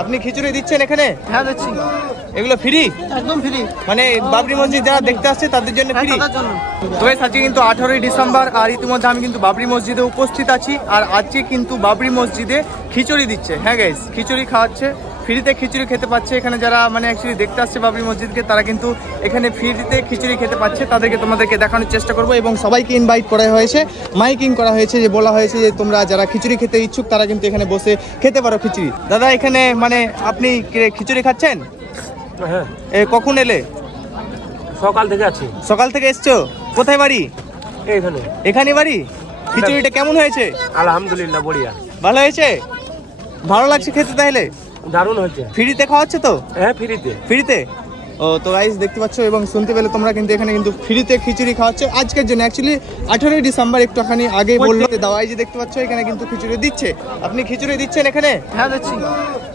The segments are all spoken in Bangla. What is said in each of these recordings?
আপনি খিচুড়ি দিচ্ছেন এখানে? হ্যাঁ দিচ্ছি। এগুলো ফ্রি? একদম ফ্রি। মানে বাবরি মসজিদ যারা দেখতে আসছে তাদের জন্য ফ্রি? তাদের জন্য। তো আজকে কিন্তু 18ই ডিসেম্বর, আর ইতিমধ্যে আমি কিন্তু বাবরি মসজিদে উপস্থিত আছি। আর আজকে কিন্তু বাবরি মসজিদে খিচুড়ি দিচ্ছে। হ্যাঁ গাইস, খিচুড়ি খাওয়াচ্ছে, ফ্রিতে খিচুড়ি খেতে পাচ্ছে। এখানে যারা মানে অ্যাকচুয়ালি দেখতে আসছে বাবরি মসজিদকে, তারা কিন্তু এখানে ফ্রিতে খিচুড়ি খেতে পাচ্ছে। তাদেরকে তোমাদেরকে দেখানোর চেষ্টা করবো এবং সবাইকে ইনভাইট করা হয়েছে, মাইকিং করা হয়েছে, যে বলা হয়েছে যে তোমরা যারা খিচুড়ি খেতে ইচ্ছুক তারা কিন্তু এখানে বসে খেতে পারো খিচুড়ি। দাদা এখানে মানে আপনি খিচুড়ি খাচ্ছেন? হ্যাঁ। কখন এলে? সকাল থেকে আছি। সকাল থেকে এসছো? কোথায় বাড়ি? এইখানে। এখানে বাড়ি? খিচুড়িটা কেমন হয়েছে? আলহামদুলিল্লাহ বড়িয়া। ভালো হয়েছে? ভালো লাগছে খেতে? তাহলে দারুণ হয়েছে। ফ্রিতে খাওয়াচ্ছে তো? হ্যাঁ ফ্রিতে। ফ্রিতে? ও তো গাইস দেখতে পাচ্ছ এবং শুনতে পেলে তোমরা কিন্তু এখানে কিন্তু ফ্রিতে খিচুড়ি খাওয়াচ্ছে আজকের জন্য। অ্যাকচুয়ালি 18ই ডিসেম্বর একটুখানি আগে বললো দাওয়াই, যে দেখতে পাচ্ছ এখানে কিন্তু খিচুড়ি দিচ্ছে। আপনি খিচুড়ি দিচ্ছেন এখানে? হ্যাঁ দিচ্ছি।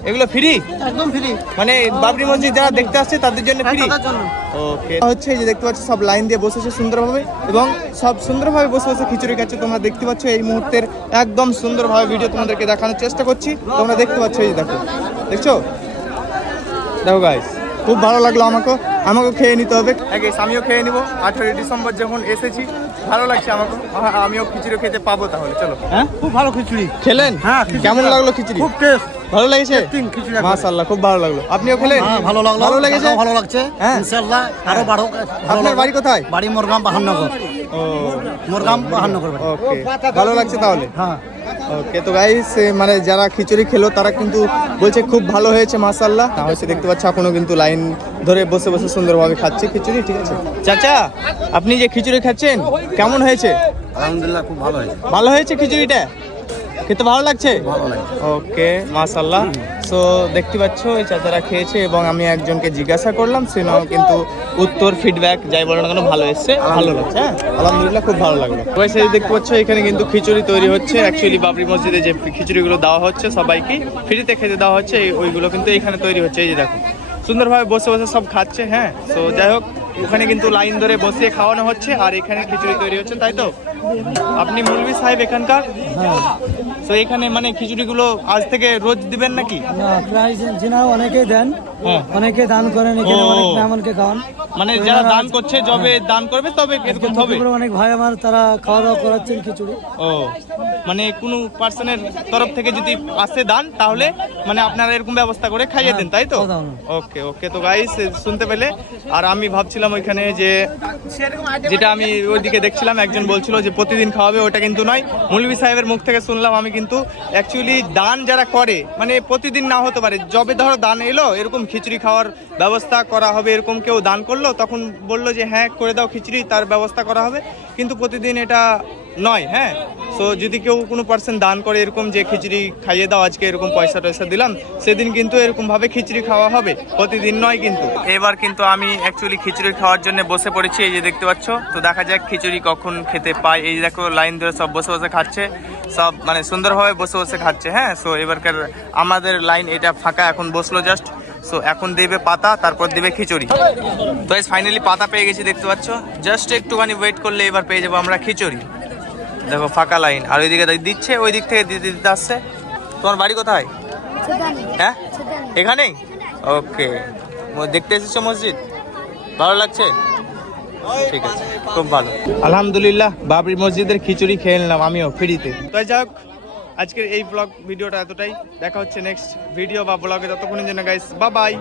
এগুলো ফ্রি? একদম ফ্রি। মানে বাবরি মসজিদ যারা দেখতে আসছে তাদের জন্য ফ্রি? তাদের জন্য। ওকে, হচ্ছে যে দেখতে পাচ্ছ সব লাইন দিয়ে বসেছে সুন্দরভাবে এবং সব সুন্দরভাবে বসে বসে খিচুড়ি খাচ্ছে। তোমরা দেখতে পাচ্ছ এই মুহূর্তের একদম সুন্দরভাবে ভিডিও তোমাদেরকে দেখানোর চেষ্টা করছি। তোমরা দেখতে পাচ্ছ, এই দেখো, দেখছো? দেখো গাইস, খুব ভালো লাগলো আমাকেও খেয়ে নিতে হবে। আমিও খেয়ে নিবো। 18ই ডিসেম্বর যখন এসেছি, ভালো লাগছে আমাকে, আমিও খিচুড়ি খেতে পাবো। তাহলে চলো। হ্যাঁ খুব ভালো খিচুড়ি খেলেন? হ্যাঁ। কেমন লাগলো খিচুড়ি? খুব টেস্ট। ভালো লেগেছে? খিচুড়ি মাশাআল্লাহ, খুব ভালো লাগলো। আপনিও খেলেন? হ্যাঁ ভালো লাগলো। ভালো লেগেছে? ভালো লাগছে। হ্যাঁ ইনশাআল্লাহ আরো বাড়ো। আপনার বাড়ি কোথায়? বাড়ি মোরগাম বাহাননগর। ও মোরগাম বাহাননগর। ওকে, ভালো লাগছে তাহলে? হ্যাঁ। ওকে তো গাইস, মানে যারা খিচুড়ি খেলো তারা কিন্তু বলছে খুব ভালো হয়েছে মাশাআল্লাহ। না হয়েছে দেখতে পাচ্ছ এখনো কিন্তু লাইন ধরে বসে বসে সুন্দরভাবে খাচ্ছে খিচুড়ি। ঠিক আছে চাচা, আপনি যে খিচুড়ি খাচ্ছেন কেমন হয়েছে? আলহামদুলিল্লাহ খুব ভালো হয়েছে। ভালো হয়েছে খিচুড়িটা? খেতে ভালো লাগছে? ভালো লাগে। ওকে মাশাআল্লাহ। সো দেখতে পাচ্ছ এই চাচারা খেয়েছে এবং আমি একজনকে জিজ্ঞাসা করলাম, সেনাও কিন্তু উত্তর ফিডব্যাক যাই বলো না কেন ভালো এসছে, ভালো লাগছে। হ্যাঁ আলহামদুলিল্লাহ, খুব ভালো লাগলো। গাইস এই দেখতে পাচ্ছ এখানে কিন্তু খিচুড়ি তৈরি হচ্ছে। অ্যাকচুয়ালি বাবরি মসজিদে যে খিচুড়িগুলো দেওয়া হচ্ছে সবাইকে ফ্রিতে খেতে দেওয়া হচ্ছে, ওইগুলো কিন্তু এখানে তৈরি হচ্ছে। এই যে দেখো সুন্দরভাবে বসে বসে সব খাচ্ছে। হ্যাঁ তো যাই হোক, ওখানে কিন্তু লাইন ধরে বসিয়ে খাওয়ানো হচ্ছে আর এখানে খিচুড়ি তৈরি হচ্ছে, তাই তো? আপনি মৌলভী সাহেব এখানকার? তো এখানে মানে খিচুড়িগুলো আজ থেকে রোজ দিবেন নাকি? না, প্রায় যেনারা অনেকেই দেন, হ্যাঁ অনেকে দান করেন, এখানে অনেক মেহমানকে খাওয়ান। মানে যারা দান করছে যবে দান করবে তবে এরকম হবে? অনেক ভাই আমার তারা খাওয়া দাওয়া করাচ্ছেন খিচুড়ি। ও মানে কোনো পার্সনের তরফ থেকে যদি আসে দান তাহলে মানে আপনারা এরকম ব্যবস্থা করে খাইয়ে দেন, তাই তো? ওকে ওকে তো গাইস শুনতে পেলে। আর আমি ভাবছিলাম ওইখানে যে যেটা আমি ওইদিকে দেখছিলাম একজন বলছিল যে প্রতিদিন খাওয়াবে, ওটা কিন্তু নয়। মৌলভী সাহেবের মুখ থেকে শুনলাম আমি কিন্তু অ্যাকচুয়ালি দান যারা করে মানে প্রতিদিন না হতে পারে, যবে ধরো দান এলো এরকম খিচুড়ি খাওয়ার ব্যবস্থা করা হবে, এরকম কেউ দান করলো তখন বললো যে হ্যাঁ করে দাও খিচুড়ি, তার ব্যবস্থা করা হবে, কিন্তু প্রতিদিন এটা নয়। হ্যাঁ সো যদি কেউ কোনো পার্সন দান করে এরকম যে খিচুড়ি খাইয়ে দাও আজকে, এরকম পয়সা টয়সা দিলাম, সেদিন কিন্তু এরকম ভাবে খিচুড়ি খাওয়া হবে, প্রতিদিন নয় কিন্তু। এবার কিন্তু আমি অ্যাকচুয়ালি খিচুড়ি খাওয়ার জন্য বসে পড়েছি, এই যে দেখতে পাচ্ছ। তো দেখা যাক খিচুড়ি কখন খেতে পাই। এই যে দেখো লাইন ধরে সব বসে বসে খাচ্ছে, সব মানে সুন্দরভাবে বসে বসে খাচ্ছে। হ্যাঁ সো এবারকার আমাদের লাইন এটা ফাঁকা, এখন বসলো জাস্ট। সো এখন দেবে পাতা, তারপর দেবে খিচুড়ি। তো ফাইনালি পাতা পেয়ে গেছি দেখতে পাচ্ছ, জাস্ট একটুখানি ওয়েট করলে এবার পেয়ে যাবো আমরা খিচুড়ি। দেখো ফাঁকা লাইন, আর ওইদিকে দিচ্ছে, ওই দিক থেকে দিতে দিতে আসছে। তোমার বাড়ি কোথায়? হ্যাঁ এখানেই? ওকে, দেখতে এসেছো মসজিদ? ভালো লাগছে? ঠিক আছে, খুব ভালো। আলহামদুলিল্লাহ বাবরি মসজিদের খিচুড়ি খেয়ে নিলাম আমিও ফ্রিতে। তো যাই হোক, আজকের এই ব্লগ ভিডিওটা এতটাই। দেখা হচ্ছে নেক্সট ভিডিও বা ব্লগে, ততক্ষণের জন্য গাইস বাই বাই।